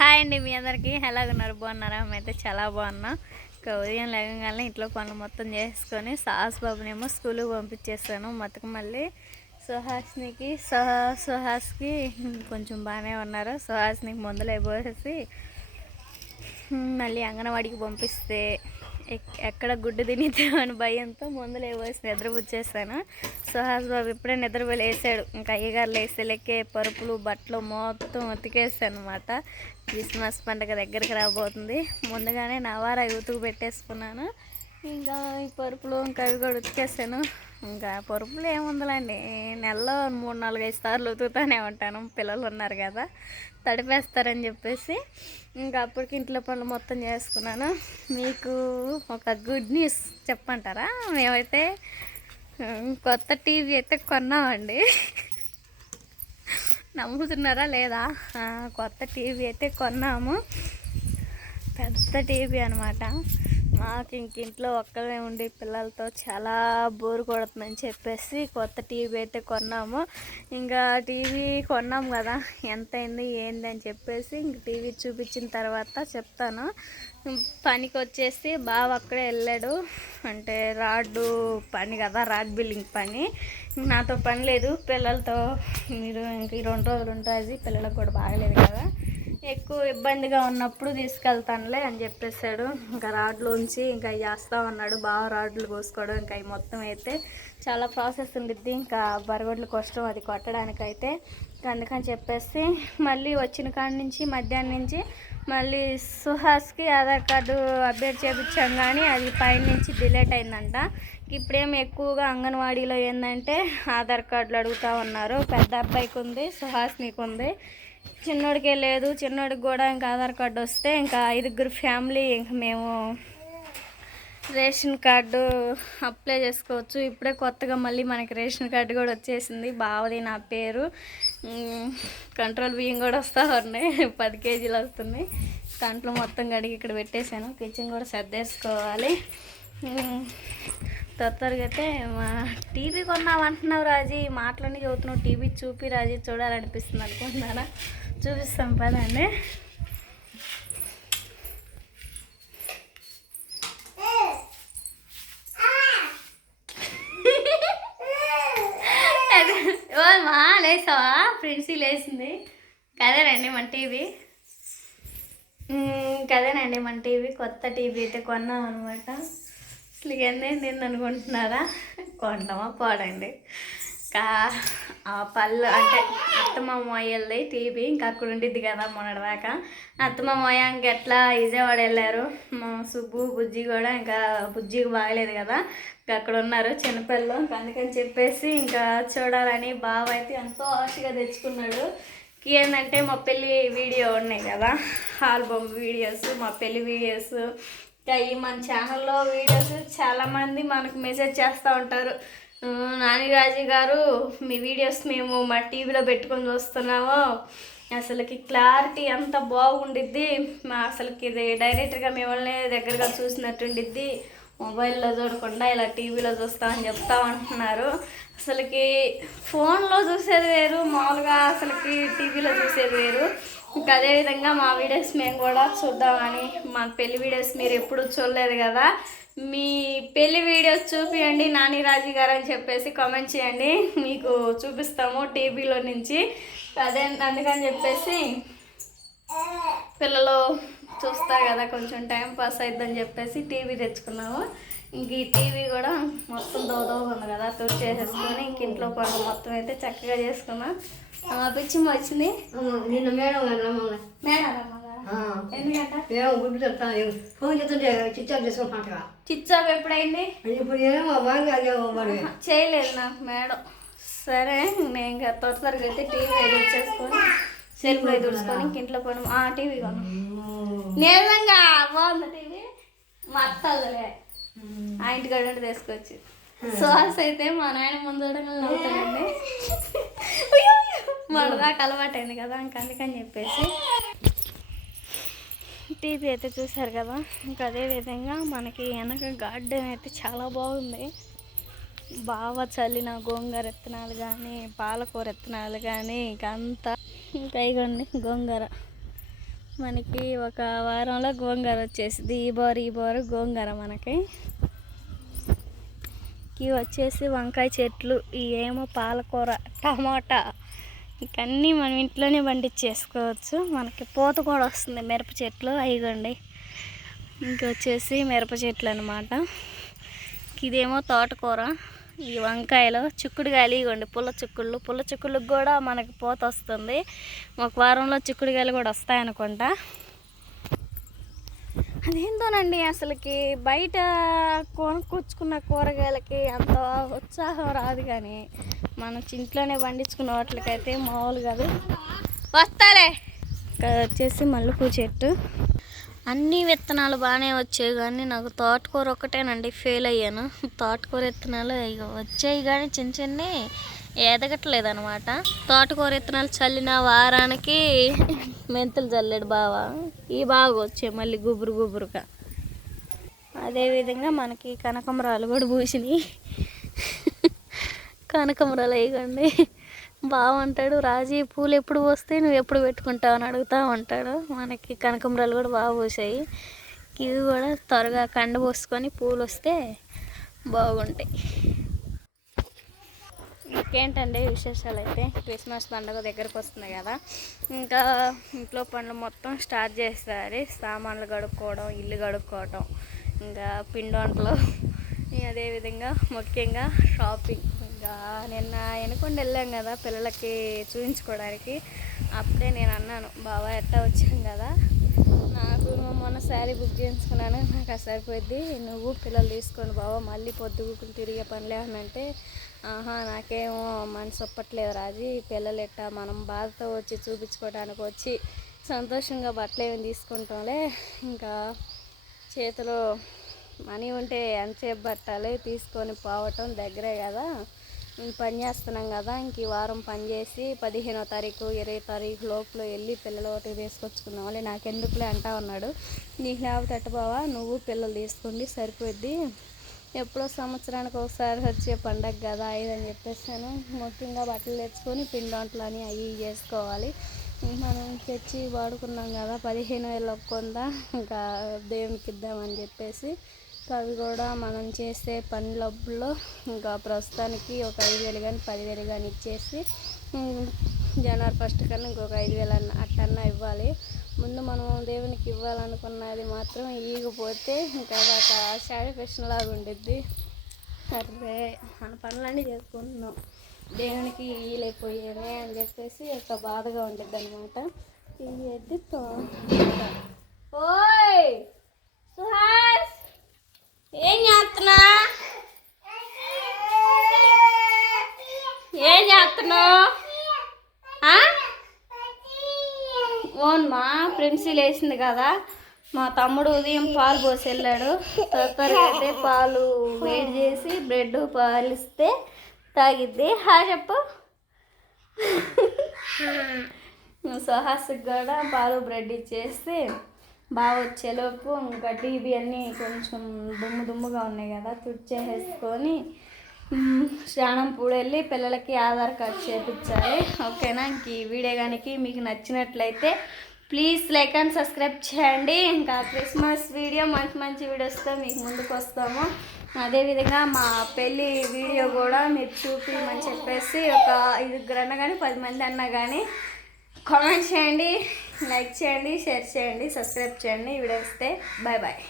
Hi అండి మీ అందరికీ. ఎలాగున్నారు? బాగున్నారా? మేమైతే చాలా బాగున్నాం. ఇంకా ఉదయం లేవగానే ఇంట్లో పనులు మొత్తం చేసుకొని సాహస్ బాబునేమో స్కూల్కి పంపించేస్తాను మొత్తం మళ్ళీ సుహాస్నికి సుహా సుహాస్కి కొంచెం బాగానే ఉన్నారు. సుహాస్నికి మందులు అయిపోసేసి మళ్ళీ అంగన్వాడికి పంపిస్తే ఎక్కడ గుడ్డు తినిద్దామని భయంతో మందులు వేసి నిద్రపుచ్చేస్తాను సుహాస్ బాబు ఇప్పుడే నిద్రపోలేసాడు ఇంకా అయ్యగారు లేస్తే లెక్కే పరుపులు బట్టలు మొత్తం ఉతికేస్తాను అనమాట క్రిస్మస్ పండుగ దగ్గరికి రాబోతుంది. ముందుగానే నవారా ఉతుకు పెట్టేసుకున్నాను. ఇంకా ఈ పరుపులు ఇంకా అవి కూడా ఉతికేస్తాను. ఇంకా పరుపులు ఏముందిలేండి నెలలో మూడు నాలుగు ఐదు సార్లు ఉతుకుతానే ఉంటాను. పిల్లలు ఉన్నారు కదా తడిపేస్తారని చెప్పేసి. ఇంకా అప్పటికి ఇంట్లో పనులు మొత్తం చేసుకున్నాను. మీకు ఒక గుడ్ న్యూస్ చెప్పంటారా? మేమైతే కొత్త టీవీ అయితే కొన్నామండి. నమ్ముతున్నారా లేదా? కొత్త టీవీ అయితే కొన్నాము. పెద్ద టీవీ అనమాట మాకు ఇంక ఇంట్లో ఒక్కరే ఉండి పిల్లలతో చాలా బోర్ కొడుతుందని చెప్పేసి కొత్త టీవీ అయితే కొన్నాము. ఇంకా టీవీ కొన్నాం కదా ఎంత అయింది ఏంది అని చెప్పేసి ఇంక టీవీ చూపించిన తర్వాత చెప్తాను. పనికి వచ్చేసి బావ అక్కడే వెళ్ళాడు. అంటే రాడ్డు పని కదా రాడ్ బిల్డింగ్ పని. ఇంక నాతో పని లేదు పిల్లలతో మీరు ఇంక ఈ రెండు రోజులు ఉంటుంది పిల్లలకు కూడా బాగలేదు కదా. ఎక్కువ ఇబ్బందిగా ఉన్నప్పుడు తీసుకెళ్తానులే అని చెప్పేశాడు. ఇంకా రాడ్లోంచి ఇంకా అవి చేస్తా ఉన్నాడు. బాగా రాడ్లు కోసుకోవడం ఇంకా అవి మొత్తం అయితే చాలా ప్రాసెస్ ఉండిద్ది. ఇంకా బరగొడ్లు కష్టం అది కొట్టడానికైతే అందుకని చెప్పేసి మళ్ళీ వచ్చిన కాడి నుంచి మధ్యాహ్నం నుంచి మళ్ళీ సుహాస్కి ఆధార్ కార్డు అప్డేట్ చేయించాం కానీ అది పైన నుంచి డిలేట్ అయిందంట. ఇప్పుడేం ఎక్కువగా అంగన్వాడీలో ఏంటంటే ఆధార్ కార్డులు అడుగుతూ ఉన్నారు. పెద్ద అబ్బాయికి ఉంది సుహాస్నికి ఉంది చిన్నోడికే లేదు చిన్నోడికి కూడా ఇంకా ఆధార్ కార్డు వస్తే ఇంకా ఐదుగురు ఫ్యామిలీ ఇంకా మేము రేషన్ కార్డు అప్లై చేసుకోవచ్చు. ఇప్పుడే కొత్తగా మళ్ళీ మనకి రేషన్ కార్డు కూడా వచ్చేసింది. బావది నా పేరు. కంట్రోల్ బియ్యం కూడా వస్తా ఉన్నాయి. పది కేజీలు వస్తుంది కంట్లో మొత్తం కడిగి ఇక్కడ పెట్టేశాను. కిచెన్ కూడా సర్దేసుకోవాలి. త్వర త్వరగా అయితే మా టీవీ కొన్నామంటున్నావు రాజీ మాటలన్నీ చదువుతున్నావు టీవీ చూపి రాజీ చూడాలనిపిస్తుంది అనుకుంటున్నారా చూపిస్తాం పదండి. ఓ మా లేసావా? ఫ్రెండ్స్ లేచింది కదేనండి మన టీవీ? కదేనండి మన టీవీ కొత్త టీవీ అయితే కొన్నాం అనమాట అసలు నేను అనుకుంటున్నారా? కొండమా పోడండి. కా ఆ పళ్ళు అంటే అత్తమ్మ మోయల్ది టీవీ ఇంకా అక్కడ ఉండిద్ది కదా మొన్నటిదాకా. అత్తమ్మ మోయ ఎట్లా విజయవాడ వెళ్ళారు? మా సుబ్బు బుజ్జి కూడా ఇంకా బుజ్జికి బాగలేదు కదా. ఇంకా అక్కడ ఉన్నారు చిన్నపిల్లలు. ఇంకా అందుకని చెప్పేసి ఇంకా చూడాలని బావ అయితే ఎంతో ఆశగా తెచ్చుకున్నాడు. ఏంటంటే మా పెళ్ళి వీడియో ఉన్నాయి కదా. ఆల్బమ్ వీడియోస్ మా పెళ్ళి వీడియోస్ ఇంకా ఈ మన ఛానల్లో వీడియోస్ చాలామంది మనకు మెసేజ్ చేస్తూ ఉంటారు. నానిరాజు గారు మీ వీడియోస్ మేము మా టీవీలో పెట్టుకొని చూస్తున్నాము. అసలుకి క్లారిటీ ఎంత బాగుండిద్ది. మా అసలుకి ఇది డైరెక్ట్గా మిమ్మల్ని దగ్గరగా చూసినట్టుండిద్ది మొబైల్లో చూడకుండా ఇలా టీవీలో చూస్తామని చెప్తా ఉంటున్నారు. అసలుకి ఫోన్లో చూసేది వేరు మామూలుగా అసలుకి టీవీలో చూసేది వేరు. ఇంకా అదేవిధంగా మా వీడియోస్ మేము కూడా చూద్దామని మా పెళ్ళి వీడియోస్ మీరు ఎప్పుడు చూడలేదు కదా మీ పెళ్ళి వీడియోస్ చూపియండి నాని రాజీ గారు అని చెప్పేసి కామెంట్ చేయండి. మీకు చూపిస్తాము టీవీలో నుంచి. అదే అందుకని చెప్పేసి పిల్లలు చూస్తారు కదా కొంచెం టైం పాస్ అవుతుందని చెప్పేసి టీవీ తెచ్చుకున్నాము. ఇంక ఈ టీవీ కూడా మొత్తం దోదో ఉంది కదా తుడి చేసేసుకొని ఇంక ఇంట్లో పనులు మొత్తం అయితే చక్కగా చేసుకున్నాం. ఆ, పిచ్చిమ్మ వచ్చింది నిన్న మేడం మేడం చిచ్చాప్ ఎప్పుడైంది? చేయలేదు నాకు మేడం. సరే నేను ఇంకా త్వరగా అయితే టీవీ ఎదుర్చేసుకొని సెల్ఫ్లో ఎదుర్చుకొని ఇంక ఇంట్లో పని ఆ టీవీ కొను నిజంగా బాగుంది టీవీ. మా అత్త వదిలే ఆ ఇంటికాడ ఉంటే తీసుకొచ్చి. సాస్ అయితే మా నాయన ముందు చూడగానే నవ్వుతాడండి. మనదాకా అలవాటైంది కదా ఇంక అందుకని చెప్పేసి. టీవీ అయితే చూసారు కదా ఇంకా అదే విధంగా మనకి వెనక గార్డెన్ అయితే చాలా బాగుంది. బాగా చల్లిన గోంగూర విత్తనాలు కానీ పాలకూర విత్తనాలు కానీ ఇంకా అంతా. ఇంకా ఇగోండి గోంగూర. మనకి ఒక వారంలో గోంగూర వచ్చేసింది. ఈ బోరు ఈ బోరు గోంగూర మనకి. ఇవి వచ్చేసి వంకాయ చెట్లు ఇవేమో ఏమో పాలకూర టమాటా. ఇవన్నీ మనం ఇంట్లోనే పండించేసుకోవచ్చు. మనకి పూత కూడా వస్తుంది మిరప చెట్లు. అయిగోండి ఇంకొచ్చేసి మిరప చెట్లు అనమాట ఇదేమో తోటకూర. ఈ వంకాయలు చిక్కుడుకాయలు ఇవ్వండి పుల్ల చిక్కుళ్ళు పుల్ల చిక్కుళ్ళకి కూడా మనకి పూత వస్తుంది. ఒక వారంలో చిక్కుడుకాయలు కూడా వస్తాయనుకుంటా అదేంటోనండి అసలుకి బయట కొనుక్కొచ్చుకున్న కూరగాయలకి అంత ఉత్సాహం రాదు కానీ మనం ఇంట్లోనే పండించుకున్న వాటికైతే మామూలు కాదు. వస్తాలే! ఇక్కడ వచ్చేసి మల్లెపూ చెట్టు. అన్ని విత్తనాలు బాగానే వచ్చాయి కానీ నాకు తోటకూర ఒక్కటేనండి ఫెయిల్ అయ్యాను. తోటకూర విత్తనాలు వచ్చాయి కానీ చిన్న చిన్న ఎదగట్లేదు అనమాట తోటకూర విత్తనాలు చల్లిన వారానికి మెంతులు చల్లాడు బావా. ఇవి బాగా వచ్చాయి మళ్ళీ గుబురు గుబురుగా. అదేవిధంగా మనకి కనకంబరాలు కూడా పూసినాయి. కనకమరాలు వేయకండి. బాగుంటాడు రాజీ పూలు ఎప్పుడు వస్తే నువ్వు ఎప్పుడు పెట్టుకుంటావు అని అడుగుతూ ఉంటాడు. మనకి కనకంబరాలు కూడా బాగా పూసాయి. ఇవి కూడా త్వరగా కండ పోసుకొని పూలు వస్తే బాగుంటాయి. ఇంకేంటండి విశేషాలు అయితే? క్రిస్మస్ పండుగ దగ్గరకు వస్తుంది కదా. ఇంకా ఇంట్లో పనులు మొత్తం స్టార్ట్ చేస్తారు సామాన్లు కడుక్కోవడం ఇల్లు కడుక్కోవడం ఇంకా పిండి వంటలు. అదేవిధంగా ముఖ్యంగా షాపింగ్. ఇంకా నిన్న వెనుకొండ వెళ్ళాం కదా పిల్లలకి చూపించుకోవడానికి అప్పుడే నేను అన్నాను బాబా ఎట్టా వచ్చాం కదా? నాకు మొన్న శారీ బుక్ చేయించుకున్నాను నాకు అది సరిపోద్ది నువ్వు పిల్లలు తీసుకోండి బాబా మళ్ళీ పొద్దుగుకులు తిరిగే పనిలే అని అంటే ఆహా నాకేమో మనసు ఒప్పట్లేదు రాజీ. పిల్లలు ఎట్టా మనం బాధతో వచ్చి చూపించుకోవడానికి వచ్చి సంతోషంగా బట్టలు ఏమి తీసుకుంటాంలే. ఇంకా చేతిలో మనీ ఉంటే ఎంతసేపు పట్టాలి? తీసుకొని పోవటం దగ్గరే కదా. పని చేస్తున్నాం కదా. ఇంక ఈ వారం పని చేసి పదిహేనో తారీఖు ఇరవై తారీఖు లోపల వెళ్ళి పిల్లలు ఒకటి తీసుకొచ్చుకుందాం వాళ్ళు నాకెందుకులే అంటా ఉన్నాడు. నీకు లేకపోతే అట్టబావా నువ్వు పిల్లలు తీసుకోండి సరిపోద్ది. ఎప్పుడో సంవత్సరానికి ఒకసారి వచ్చే పండగ కదా ఇదని చెప్పేసాను ముఖ్యంగా బట్టలు తెచ్చుకొని పిండి వంటలు అని అవి చేసుకోవాలి. మనం తెచ్చి వాడుకున్నాం కదా పదిహేను వేలు కొందా ఇంకా దేవునికి ఇద్దామని చెప్పేసి అవి కూడా మనం చేసే పనులల్లో ఇంకా ప్రస్తుతానికి ఒక ఐదు వేలు కానీ పదివేలు కానీ ఇచ్చేసి జనవరి ఫస్ట్ కన్నా ఇంకొక ఐదు వేలు అన్న అట్టన్నా ఇవ్వాలి. ముందు మనం దేవునికి ఇవ్వాలనుకున్నది మాత్రం ఈగపోతే ఇంకా ఒక సాటిస్ఫాక్షన్ లాగా ఉండిద్ది. అరే మన పనులన్నీ చేసుకుంటున్నాం. దేవునికి ఇయ్యలేకపోయానే అని చెప్పేసి ఒక బాధగా ఉండిద్ది అనమాట ఇది ఎద్దు ఓయ్ ఏం చేస్తున్నా? ఏం చేస్తున్నావు? ఓన్ మా ప్రిన్సిల్ వేసింది కదా. మా తమ్ముడు ఉదయం పాలు పోసి వెళ్ళాడు అయితే పాలు వేడి చేసి బ్రెడ్ పాలు ఇస్తే తాగిద్ది హా. చెప్పు సుహాస్కి కూడా పాలు బ్రెడ్ ఇచ్చేసి బాగా వచ్చేలోపు ఇంకా టీవీ అన్నీ కొంచెం దుమ్ము దుమ్ముగా ఉన్నాయి కదా తుడిచేసేసుకొని స్నానం పూడెళ్ళి పిల్లలకి ఆధార్ కార్డ్ చేపించాలి ఓకేనా? ఇంక ఈ వీడియో కనుక మీకు నచ్చినట్లయితే ప్లీజ్ లైక్ అండ్ సబ్స్క్రైబ్ చేయండి. ఇంకా క్రిస్మస్ వీడియో మంచి మంచి వీడియోస్తో మీకు ముందుకు వస్తాము. అదేవిధంగా మా పెళ్ళి వీడియో కూడా మీరు చూపించమని చెప్పేసి ఒక ఐదుగురు అన్నా కానీ పది మంది అన్నా కానీ కామెంట్ చేయండి. లైక్ చేయండి షేర్ చేయండి సబ్స్క్రైబ్ చేయండి. ఈ వీడియో వస్తే బాయ్ బాయ్